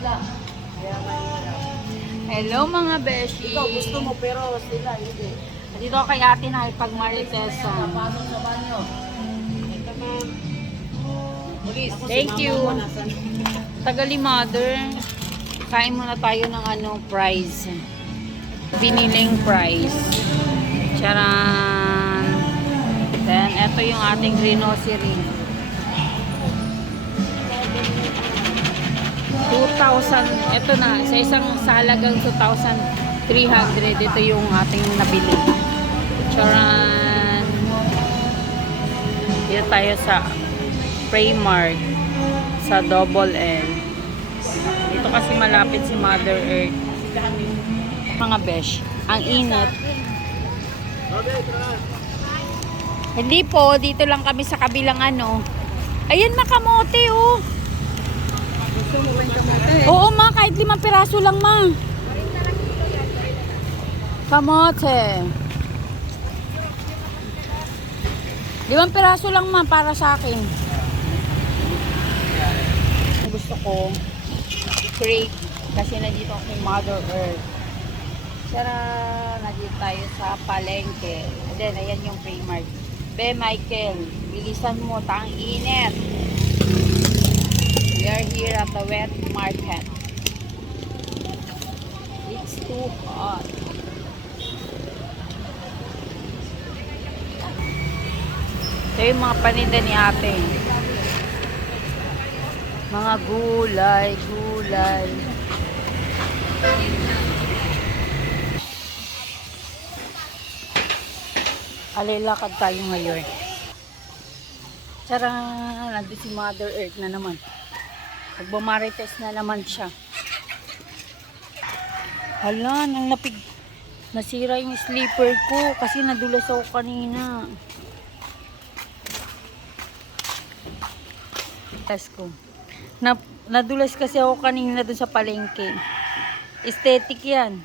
sila. Kaya mahirap. Hello mga beshi. Ikaw gusto mo pero sila hindi. Dito kay ate na pag Marites. Napasok sa banyo. Ito ma'am. Police. Thank you. Tagali mother. Kain muna tayo ng prize. Biniling prize. Charan. Then, eto yung ating rhinoceros. 2,000. Eto na. Sa isang halagang 2,300. Ito yung ating nabili. Charan. Dito tayo sa Primark. Sa Double L. Dito kasi malapit si Mother Earth. Mga besh. Ang init. Hindi po, dito lang kami sa kabilang Ayan makamote oh. Oo ma, kahit 5 piraso lang ma. Kamote. 5 piraso lang ma para sa akin. Gusto ko crepe kasi nandito ako kay Mother Earth. Tara, nandito tayo sa palengke. And then, ayan yung Primark. Be, Michael, bilisan mo, tang init. We are here at the wet market. It's too hot. Ito yung mga paninda ni ate. Mga gulay. Alilakad tayo ngayon. Tara, nandito si Mother Earth na naman. Nagbamarites na naman siya. Hala, nasira yung sleeper ko kasi nadulas ako kanina. Nadulas kasi ako kanina dun sa palengke. Aesthetic yan.